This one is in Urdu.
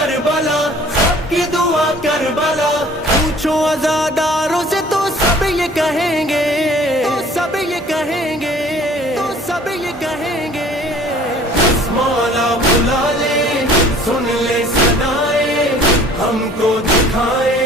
کربلا، سب کی دعا کربلا. پوچھو عزاداروں سے تو سب یہ کہیں گے، تو سب یہ کہیں گے، تو سب یہ کہیں گے. بس مولا بلا لے، سن لے صدائیں، ہم کو دکھائے